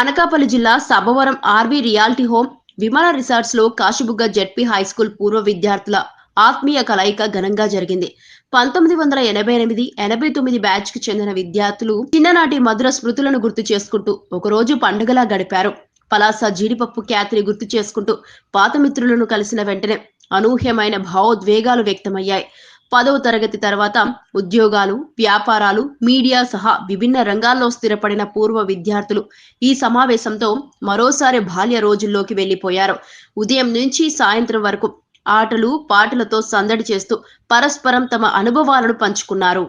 అనకాపల్లి జిల్లా Sabbavaram RV reality home విమాన resorts లో కాశీబుగ్గ జెడ్పీ హైస్కూల్ పూర్వ విద్యార్థుల ఆత్మీయ కలయిక ఘనంగా జరిగింది. 1988-89 బ్యాచ్ కి చెందిన విద్యార్థులు చిన్ననాటి మధుర స్మృతులను గుర్తు చేసుకుంటూ ఒకరోజు పండుగలా గడిపారు. పలాస జీడిపప్పు ఖ్యాతిని గుర్తు చేసుకుంటూ పాత మిత్రులను కలిసిన వెంటనే అనూహ్యమైన భావోద్వేగాలు వ్యక్తమయ్యాయి. 10వ తరగతి తర్వాత ఉద్యోగాలు, వ్యాపారాలు, మీడియా సహా విభిన్న రంగాల్లో స్థిరపడిన పూర్వ విద్యార్థులు ఈ సమావేశంతో మరోసారి బాల్య రోజుల్లోకి వెళ్లిపోయారు. ఉదయం నుంచి సాయంత్రం వరకు ఆటలు, పాటలతో సందడి చేస్తూ పరస్పరం తమ అనుభవాలను పంచుకున్నారు.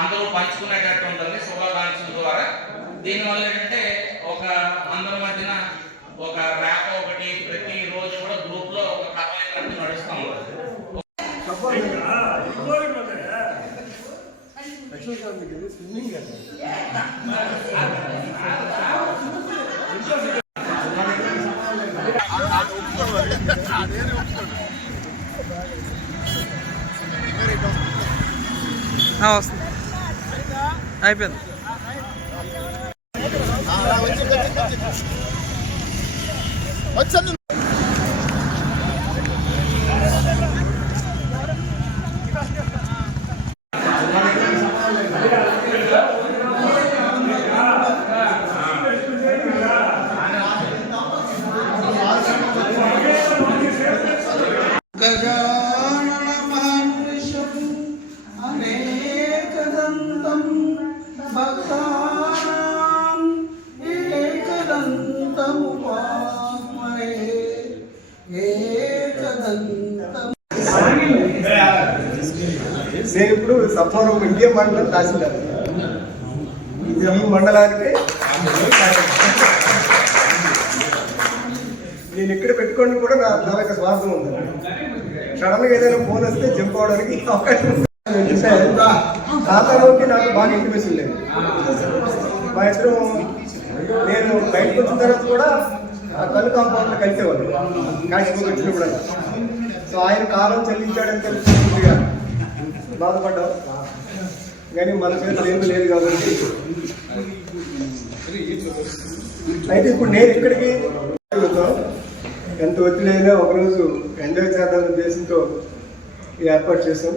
అందరూ పంచుకునేటట్టు ఉంటుంది శుభాకాంక్షల ద్వారా. దీనివల్ల ఏంటంటే ఒక అందరి మధ్యన ఒక ర్యాప్ ఒకటి ప్రతి రోజు కూడా గ్రూప్ లో ఒక కథ నడుస్తూ ఉంటుంది. అయిపోయింది. నేను ఇప్పుడు సభవరం ఇండియా మండలం తహసీల్దార్. ఈ మండలానికి నేను ఇక్కడ పెట్టుకోవడానికి కూడా నా యొక్క స్వార్థం ఉంది. సడన్గా ఏదైనా ఫోన్ వస్తే జంప్ అవడానికి అవకాశం ఉంది. తాతలోకి నాకు బాగా ఇంటిమేషన్ లేదు. మా ఇద్దరు నేను బయటకు వచ్చిన తర్వాత కూడా కళ్ళు కాంపౌండ్లో కలిసేవాళ్ళు కాశీకి వచ్చినప్పుడు. సో ఆయన కాలం చెల్లించాడని తెలిసి బాధపడ్డాం, కానీ మన చేతులు ఏమీ లేదు కాబట్టి. అయితే ఇప్పుడు నేను ఇక్కడికి ఎంత ఒత్తిడైనా ఒకరోజు ఎంజాయ్ చేద్దామనే ఉద్దేశంతో ఏర్పాటు చేశాం.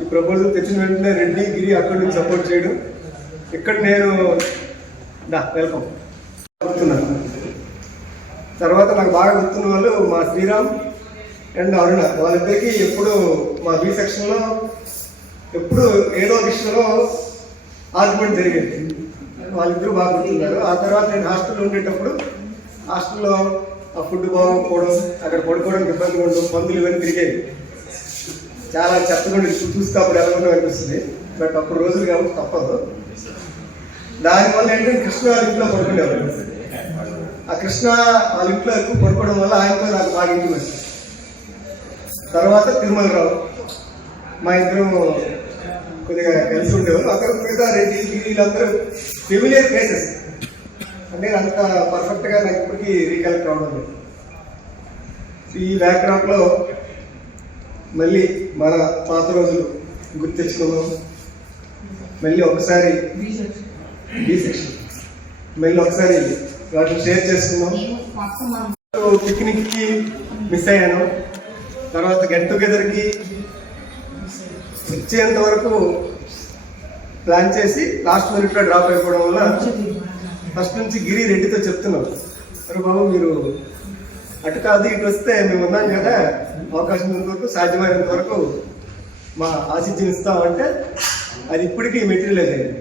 ఈ ప్రపోజల్ తెచ్చిన వెంటనే రెడ్డి, గిరి అక్కడి నుంచి సపోర్ట్ చేయడం. ఇక్కడ నేను వెల్కమ్ గుర్తున్నాను. తర్వాత నాకు బాగా గుర్తున్న వాళ్ళు మా శ్రీరామ్ అండ్ అరుణ. వాళ్ళిద్దరికీ ఎప్పుడు మా బి సెక్షన్లో ఎప్పుడు ఏదో విషయంలో ఆర్గ్యుమెంట్ జరిగేది. వాళ్ళిద్దరూ బాగా గుర్తున్నారు. ఆ తర్వాత నేను హాస్టల్లో ఉండేటప్పుడు హాస్టల్లో ఆ ఫుడ్ బాగోకపోవడం, అక్కడ పడుకోవడానికి ఇబ్బంది ఉండడం, పందులు ఇవన్నీ తిరిగేవి. చాలా చెత్తగా చూస్తే అప్పుడు ఎలా ఉండో అనిపిస్తుంది. బట్ అప్పుడు రోజులు కాబట్టి తప్పదు. దానివల్ల ఏంటంటే కృష్ణ వాళ్ళ ఇంట్లో పడుకునేవాళ్ళు. ఆ కృష్ణ వాళ్ళ ఇంట్లో ఎక్కువ పడుకోవడం వల్ల ఆయనతో నాకు బాగా ఇంటిమేట్. తర్వాత తిరుమలరావు, మా ఇద్దరు కొద్దిగా కలిసి ఉండేవారు. అక్కడ మిగతా రెడ్డి, వీళ్ళందరూ ఫెమిలియర్ ఫేసెస్. అంటే అంత పర్ఫెక్ట్గా నాకు ఇప్పటికీ రీకలెక్ట్ అవడం లేదు. ఈ బ్యాక్గ్రౌండ్లో మళ్ళీ మన పాత రోజులు గుర్తు తెచ్చుకున్నాం. మళ్ళీ ఒకసారి బి సెక్షన్ మళ్ళీ ఒకసారి వాటిని షేర్ చేసుకున్నాం. పిక్నిక్కి మిస్ అయ్యాను. తర్వాత గెట్ టుగెదర్కి వచ్చేంత వరకు ప్లాన్ చేసి లాస్ట్ మినిట్లో డ్రాప్ అయిపోవడం వల్ల ఫస్ట్ నుంచి గిరి రెడ్డితో చెప్తున్నాం, అరే బాబు మీరు అటు కాదు ఇటు వస్తే మేము ఉన్నాం కదా, అవకాశం ఉన్నంత వరకు సాధ్యమైనంత వరకు మా ఆశించిన ఇస్తామంటే అది ఇప్పటికీ మెటీరియలైజ్ అయింది.